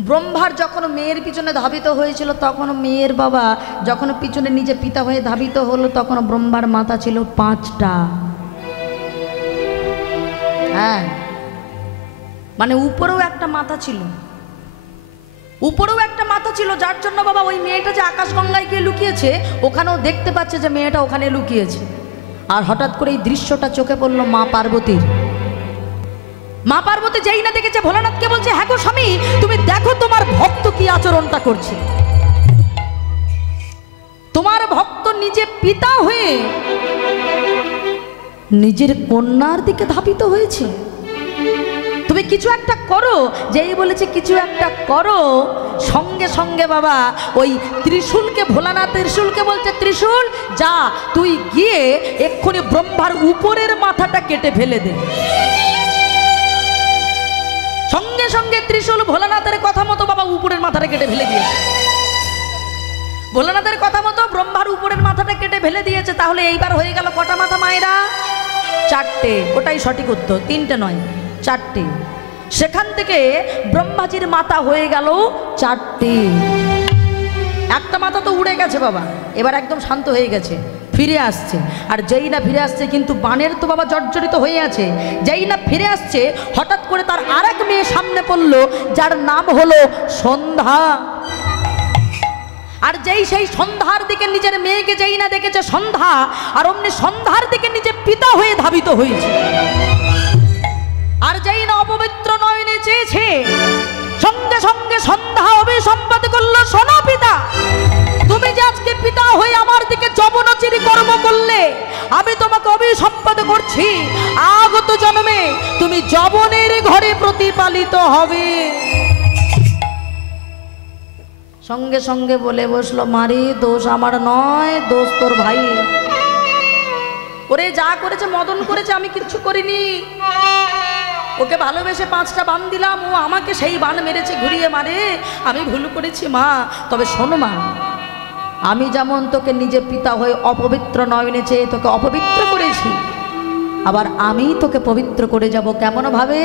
ব্রহ্মার যখন মেয়ের পিছনে ধাবিত হয়েছিল, তখন মেয়ের বাবা যখন পিছনে নিজে পিতা হয়ে ধাবিত হলো, তখন ব্রহ্মার মাথা ছিল 5টা। হ্যাঁ, মানে উপরেও একটা মাথা ছিল, উপরেও একটা মাথা ছিল, যার জন্য বাবা ওই মেয়েটা যে আকাশগঙ্গায় গিয়ে লুকিয়েছে, ওখানেও দেখতে পাচ্ছে যে মেয়েটা ওখানে লুকিয়েছে। আর হঠাৎ করে এই দৃশ্যটা চোখে পড়লো মা পার্বতীর। মা পার্বতী যেই না দেখেছে, ভোলানাথকে বলছে, হ্যাঁ গো স্বামী, তুমি দেখো তোমার ভক্ত কি আচরণটা করছে। তোমার ভক্ত নিজে পিতা হয়ে নিজের কন্যার দিকে ধাবিত হয়েছে। তুমি কিছু একটা করো। যেই বলেছে কিছু একটা করো, সঙ্গে সঙ্গে বাবা ওই ত্রিশূলকে, ভোলানাথ ত্রিশূলকে বলছে, ত্রিশূল যা, তুই গিয়ে এক্ষুনি ব্রহ্মার উপরের মাথাটা কেটে ফেলে দে। সঙ্গে সঙ্গে ত্রিশূল ভোলানাথের কথা মতো বাবা উপরের মাথাটা কেটে ফেলে দিয়েছে। ভোলানাথের কথা মতো ব্রহ্মার উপরের মাথাটা কেটে ফেলে দিয়েছে। তাহলে এইবার হয়ে গেল কটা মাথা মায়েরা? 4টে। ওটাই সঠিক উত্তর, 3টে নয়, 4টে। সেখান থেকে ব্রহ্মাজির মাথা হয়ে গেল 4টে। একটা মাথা তো উড়ে গেছে বাবা, এবার একদম শান্ত হয়ে গেছে, ফিরে আসছে। আর যেই না ফিরে আসছে, কিন্তু বাণের তো বাবা জর্জরিত হয়ে আছে, যেই না ফিরে আসছে, হঠাৎ করে তার আরেক মেয়ে সামনে পড়ল, যার নাম হলো সন্ধ্যা। আর যেই সেই সন্ধ্যার দিকে নিজের মেয়েকে যেই না দেখেছে সন্ধ্যা, আর অমনি সন্ধ্যার দিকে নিজে পিতা হয়ে ধাবিত হয়েছে। আর যেই না অপবিত্র নয়নে চেয়েছে, সঙ্গে সঙ্গে সন্ধ্যা অভিসম্পাদ করলো, শোনো পিতা, তুমি যে আজকে পিতা হয়ে আমার দিকে যবনচিরি কর্ম করলে, আমি তোমাকে অভিসম্পাদ করছি, আগত জন্মে তুমি যবনের ঘরে প্রতিপালিত হবে। সঙ্গে সঙ্গে বলে বসলো, মারি দোষ আমার নয়, দোষ তোর ভাই। ওরে যা করেছে মদন করেছে, আমি কিচ্ছু করিনি। ওকে ভালোবেসে 5টা বান দিলাম, ও আমাকে সেই বান মেরেছে, ঘুরিয়ে মারে, আমি ভুল করেছি মা। তবে শোনো মা, আমি যেমন তোকে নিজে পিতা হয়ে অপবিত্র নয়নে চেয়ে তোকে অপবিত্র করেছি, আবার আমি তোকে পবিত্র করে যাব। কেমন ভাবে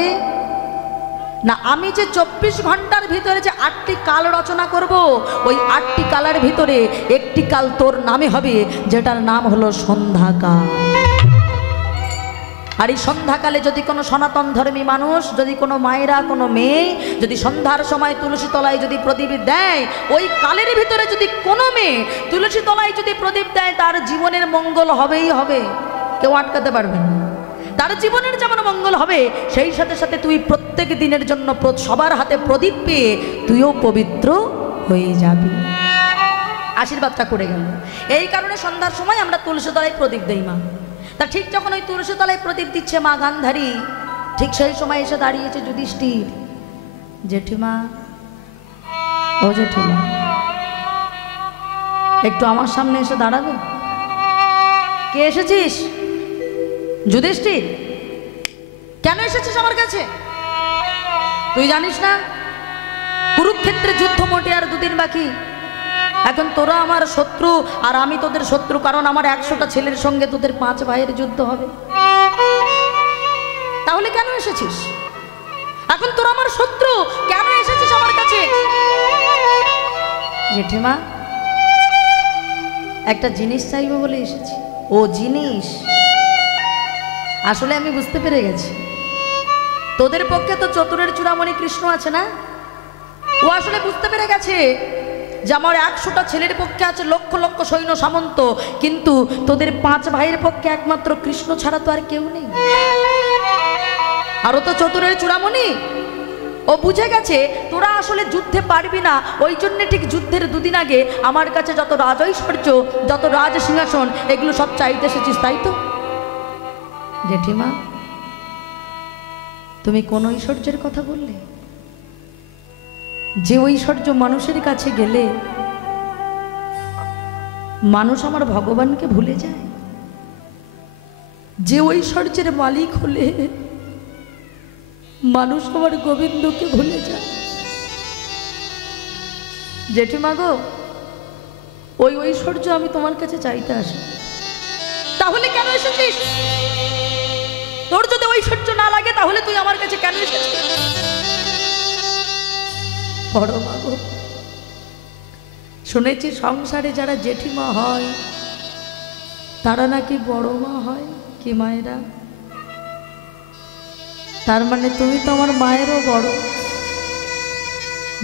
না, আমি যে 24 ঘন্টার ভিতরে যে 8টি কাল রচনা করব, ওই 8টি কালের ভিতরে একটি কাল তোর নামে হবে, যেটার নাম হলো সন্ধ্যাকাল। আর এই সন্ধ্যাকালে যদি কোনো সনাতন ধর্মী মানুষ, যদি কোনো মায়েরা, কোনো মেয়ে যদি সন্ধ্যার সময় তুলসী তলায় যদি প্রদীপ দেয়, ওই কালের ভিতরে যদি কোনো মেয়ে তুলসী তলায় যদি প্রদীপ দেয়, তার জীবনের মঙ্গল হবেই হবে, কেউ আটকাতে পারবে না। তার জীবনের যেমন মঙ্গল হবে, সেই সাথে সাথে তুই প্রত্যেক দিনের জন্য সবার হাতে প্রদীপ পেয়ে তুইও পবিত্র হয়ে যাবি। আশীর্বাদটা করে গেল। এই কারণে সন্ধ্যার সময় আমরা তুলসী তলায় প্রদীপ দেই মা। তা ঠিক যখন ওই তুলসী তলায় প্রদীপ দিচ্ছে মা গান্ধারী, ঠিক সেই সময় এসে দাঁড়িয়েছে যুধিষ্ঠির। জেঠিমা, ও জেঠিমা, একটু আমার সামনে এসে দাঁড়াবে? কে এসেছিস? যুধিষ্ঠির। কেন এসেছিস আমার কাছে? তুই জানিস না কুরুক্ষেত্রে যুদ্ধ মোটে আর দুদিন বাকি। এখন তোরা আমার শত্রু আর আমি তোদের শত্রু, কারণ আমার 100টা ছেলের সঙ্গে তোদের 5 ভাইয়ের যুদ্ধ হবে। তাহলে কেন এসেছিস? এখন তোরা আমার শত্রু, কেন এসেছিস আমার কাছে? জেঠিমা, একটা জিনিস চাইবো বলে এসেছি। ও জিনিস? আসলে আমি বুঝতে পেরে গেছি তোদের পক্ষে তো চতুরের চূড়ামণি কৃষ্ণ আছে না? ও আসলে বুঝতে পেরে গেছে যে আমার 100টা ছেলের পক্ষে আছে লক্ষ লক্ষ সৈন্য সামন্ত, কিন্তু তোদের 5 ভাইয়ের পক্ষে একমাত্র কৃষ্ণ ছাড়া তো আর কেউ নেই। আরও তো চতুরের চূড়ামণি। ও বুঝে গেছে তোরা আসলে যুদ্ধে পারবি না, ওই জন্য ঠিক যুদ্ধের দুদিন আগে আমার কাছে যত রাজৈশ্বর্য, যত রাজ সিংহাসন, এগুলো সব চাইতে এসেছিস, তাই তো? জেঠিমা, তুমি কোন ঐশ্বর্যের কথা বললে? যে ঐশ্বর্য মানুষের কাছে গেলে মানুষ আমার ভগবানকে ভুলে যায়, যে ঐশ্বর্যের মালিক হলে মানুষ আমার গোবিন্দকে ভুলে যায়। জেঠিমা গো, ওই ঐশ্বর্য আমি তোমার কাছে চাইতে আসি। তাহলে কেন এসেছিস? তোর যদি ঐশ্বর্য না লাগে তাহলে তুই আমার কাছে কেন এসেছিস? বড় মা গো, শুনেছি সংসারে যারা জেঠিমা হয় তারা নাকি বড় মা হয়। কি মায়েরা? তার মানে তুমি তো আমার মায়েরও বড়।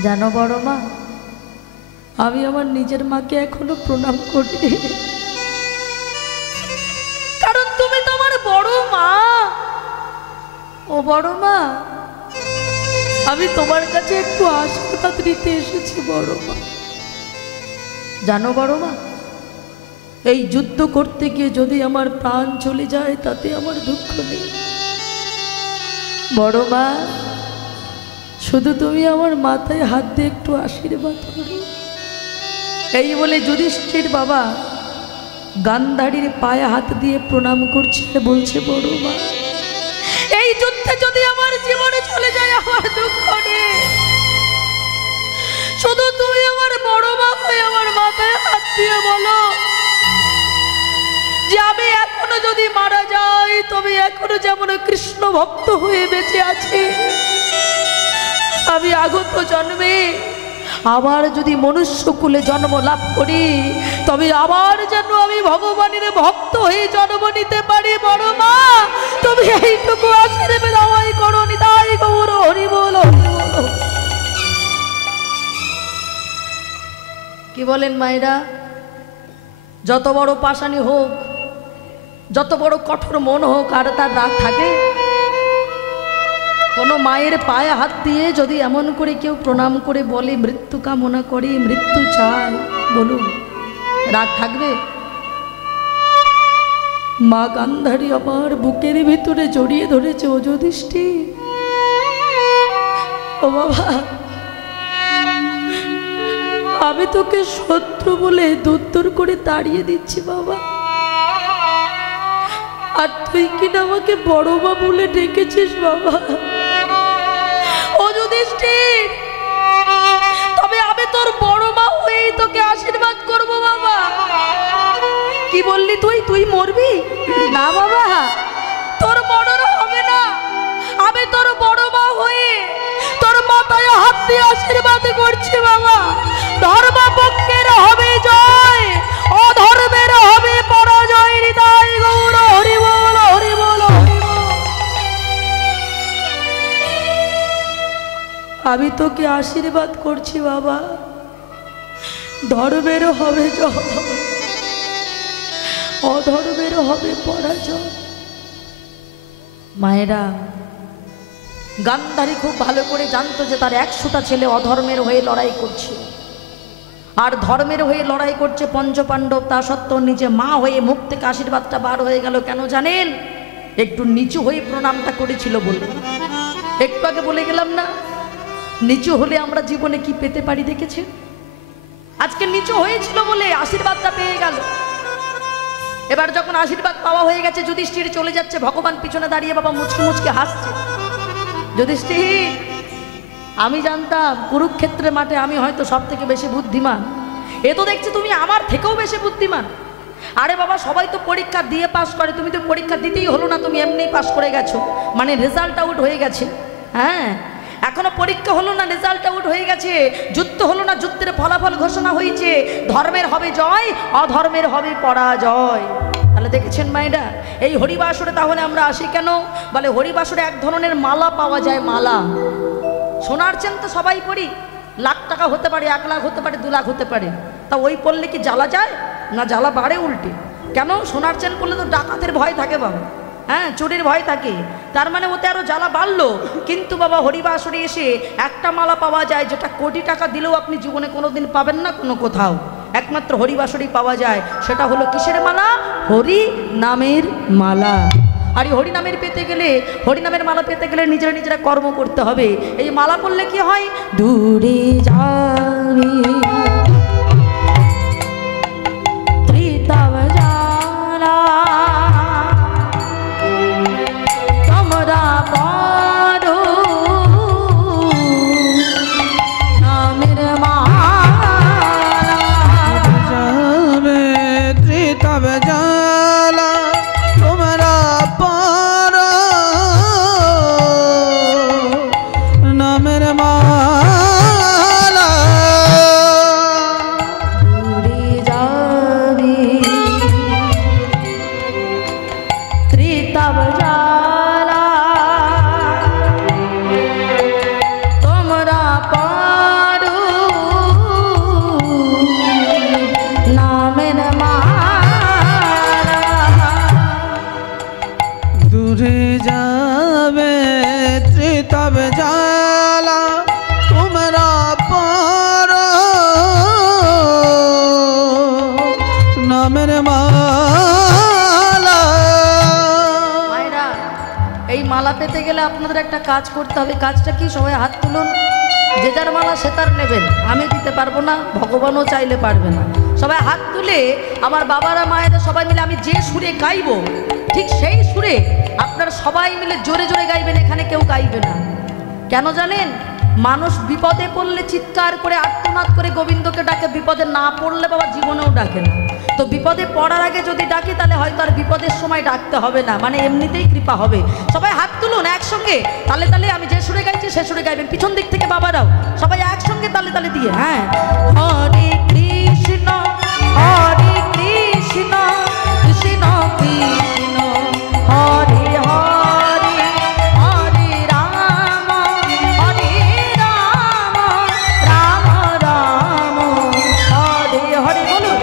জানো বড় মা, আমি আমার নিজের মাকে এখনো প্রণাম করি, কারণ তুমি তো আমার বড় মা। ও বড় মা, আমি তোমার কাছে একটু আশীর্বাদ নিতে এসেছি বড় মা। জানো বড় মা, এই যুদ্ধ করতে গিয়ে যদি আমার প্রাণ চলে যায় তাতে আমার দুঃখ নেই। বড় মা, শুধু তুমি আমার মাথায় হাত দিয়ে একটু আশীর্বাদ করো। এই বলে যুধিষ্ঠির বাবা গান্ধারীর পায়ে হাত দিয়ে প্রণাম করছে, বলছে বড় মা, এই যুদ্ধে যদি আমার জীবনে চলে যায় আমার দুঃখ নেই, শুধু তুমি আমার বড় মা হয়ে আমার মাথায় হাত দিয়ে বলো যে আমি এখনো যদি মারা যাই তবে এখনো যেমন কৃষ্ণ ভক্ত হয়ে বেঁচে আছি, আমি আগত জন্মে আবার যদি মনুষ্য কুলে জন্ম লাভ করি তবে আবার যেন আমি ভগবানের ভক্ত হয়ে জন্ম নিতে পারি। বড় মা, তুমি এইটুকু আশীর্বাদ আমায় করো। নিতাই গৌর হরি বল। কি বলেন মায়েরা? যত বড় পাষাণী হোক, যত বড় কঠোর মন হোক, আর তার রাগ থাকে? কোনো মায়ের পায়ে হাত দিয়ে যদি এমন করে কেউ প্রণাম করে বলে মৃত্যু কামনা করে, মৃত্যু চায়, বলুন রাগ থাকবে? মা গান্ধারী আমার বুকের ভিতরে জড়িয়ে ধরেছে। ও যুধিষ্ঠির, ও বাবা, আমি তোকে শত্রু বলে দূর দূর করে তাড়িয়ে দিচ্ছি বাবা, আর তুই কিনা আমাকে বড় মা বলে ডেকেছিস বাবা। ও যুধিষ্ঠির, তবে আমি তোর বড় মা হয়েই তোকে আশীর্বাদ করব বাবা। কি বললি তুই? তুই মরবি না বাবা, তোর মরণ হবে না। আমি তোর বড় মা হয়ে তোর মাথায় হাত দিয়ে আশীর্বাদ করছি বাবা। ধর্ম পক্ষের হবে জয়, অধর্মের হবে পরাজয়। হৃদয় গৌর হরি বল, হরি বল। আমি তোকে আশীর্বাদ করছি বাবা, ধর্মের হবে জয়, অধর্মের হবে পরাজয়। মায়েরা, গান্ধারী খুব ভালো করে জানতো যে তার 100টা ছেলে অধর্মের হয়ে লড়াই করছে, আর ধর্মের হয়ে লড়াই করছে পঞ্চপাণ্ডব। তা সত্ত্বেও নিজে মা হয়ে মুখ থেকে আশীর্বাদটা বার হয়ে গেল। কেন জানেন? একটু নিচু হয়ে প্রণামটা করেছিল বলে। একটু আগে বলে গেলাম না, নিচু হলে আমরা জীবনে কি পেতে পারি দেখেছেন? আজকে নিচু হয়েছিল বলে আশীর্বাদটা পেয়ে গেল। এবার যখন আশীর্বাদ পাওয়া হয়ে গেছে, যুধিষ্ঠির চলে যাচ্ছে, ভগবান পিছনে দাঁড়িয়ে বাবা মুচকি মুচকি হাসছে। যুধিষ্ঠির, আমি জানতাম কুরুক্ষেত্রের মাঠে আমি হয়তো সব থেকে বেশি বুদ্ধিমান, এ তো দেখছি তুমি আমার থেকেও বেশি বুদ্ধিমান। আরে বাবা, সবাই তো পরীক্ষা দিয়ে পাস করে, তুমি তো পরীক্ষা দিতেই হলো না, তুমি এমনিই পাস করে গেছো, মানে রেজাল্ট আউট হয়ে গেছে। হ্যাঁ, এখনো পরীক্ষা হলো না, রেজাল্ট আউট হয়ে গেছে, যুদ্ধ হলো না, যুদ্ধের ফলাফল ঘোষণা হয়েছে, ধর্মের হবে জয়, অধর্মের হবে পরাজয়। তাহলে দেখেছেন মায়েরা, এই হরিবাসরে তাহলে আমরা আসি কেন? বলে হরিবাসরে এক ধরনের মালা পাওয়া যায়, মালা। সোনার চেন তো সবাই পড়ি, লাখ টাকা হতে পারে, 1 লাখ হতে পারে, 2 লাখ হতে পারে, তা ওই পড়লে কি জ্বালা যায় না? জ্বালা বাড়ে উল্টে। কেন? সোনার চেন পড়লে তো ডাকাতের ভয় থাকে বাবা, হ্যাঁ, চোরের ভয় থাকে, তার মানে ওতে আরো জ্বালা বাড়লো। কিন্তু বাবা হরিবাসরে এসে একটা মালা পাওয়া যায়, যেটা কোটি টাকা দিলেও আপনি জীবনে কোনোদিন পাবেন না কোনো কোথাও, একমাত্র হরিবাসরেই পাওয়া যায়। সেটা হলো কিসের মালা? হরি নামের মালা। আর এই হরি নামের পেতে গেলে, হরি নামের মালা পেতে গেলে নিজেরা নিজেরা কর্ম করতে হবে। এই মালা করলে কি হয়? দূরে যাবি ত্রিতব জালা তোমরা পারো নামের মালা, যাবে ত্রিতব জালা তোমরা পারো নামের মালা। দূরে যাবি ত্রিতব জালা তোমরা পারো নামের মালা। দূরে যাবে ত্রিতব জালা তোমরা পারো নামের মালা। মায়েরা, এই মালা পেতে গেলে আপনাদের একটা কাজ করতে হবে। কাজটা কি? সবাই হাত তুলুন। যে যার মালা সে তার নেবেন, আমি দিতে পারবো না, ভগবানও চাইলে পারবে না। সবাই হাত তুলে আমার বাবারা মায়েরা সবাই মিলে আমি যে সুরে গাইবো ঠিক সেই সুরে আপনারা সবাই মিলে জোরে জোরে গাইবেন, এখানে কেউ গাইবে না। কেন জানেন? মানুষ বিপদে পড়লে চিৎকার করে আর্তনাদ করে গোবিন্দকে ডাকে, বিপদে না পড়লে বাবা জীবনেও ডাকে না। তো বিপদে পড়ার আগে যদি ডাকি তাহলে হয়তো আর বিপদের সময় ডাকতে হবে না, মানে এমনিতেই কৃপা হবে। সবাই হাত তুলুন একসঙ্গে, তালে তালে আমি যে সুরে গাইছি সে সুরে গাইবেন। পিছন দিক থেকে বাবারাও সবাই একসঙ্গে তালে তালে দিয়ে, হ্যাঁ। হরে কৃষ্ণ হরে কৃষ্ণ কৃষ্ণ কৃষ্ণ হরে হরে হরে রাম হরে রাম রাম রাম হরে হরে। বলুন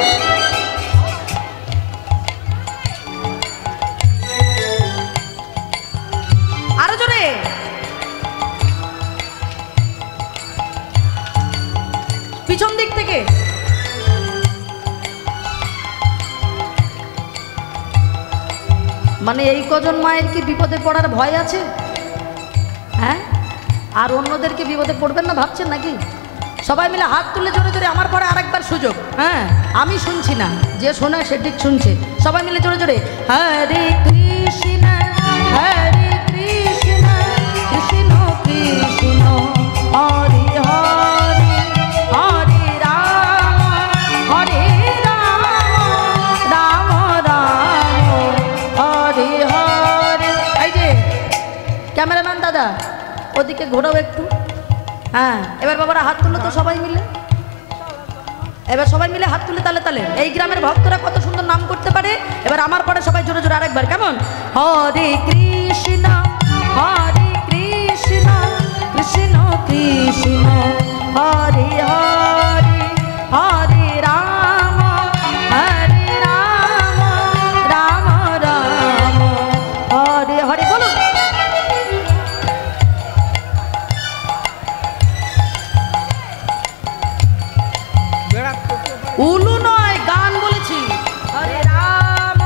আরো জোরে। পিছন দিক থেকে মানে এই কজন মায়ের কি বিপদে পড়ার ভয় আছে? হ্যাঁ, আর অন্যদেরকে বিপদে পড়বেন না ভাবছেন নাকি? সবাই মিলে হাত তুলে জোরে জোরে, আমার পরে আরেকবার সুযোগ। হ্যাঁ, আমি শুনছি না, যে শোনে সে ঠিক শুনছে। সবাই মিলে জোরে জোরে হরে কৃষ্ণ হরে কৃষ্ণ কৃষ্ণ কৃষ্ণ হরে হরে হরে রাম হরে রাম রাম রাম হরে হরে। এই যে ক্যামেরাম্যান দাদা, ওদিকে ঘোরাও একটু। হ্যাঁ, এবার বাবারা হাত তুলো তো সবাই মিলে, এবার সবাই মিলে হাত তুলে তালে তালে। এই গ্রামের ভক্তরা কত সুন্দর নাম করতে পারে। এবার আমার পরে সবাই জোরে জোরে আরেকবার, কেমন? হরে কৃষ্ণ হরে কৃষ্ণ কৃষ্ণ কৃষ্ণ হরে হরে হরে রাম হরে রাম রাম রাম হরে হরে। বলুন উলু নয়, গান বলেছি। হরে রাম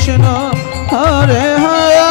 কৃষ্ণ হরে হরে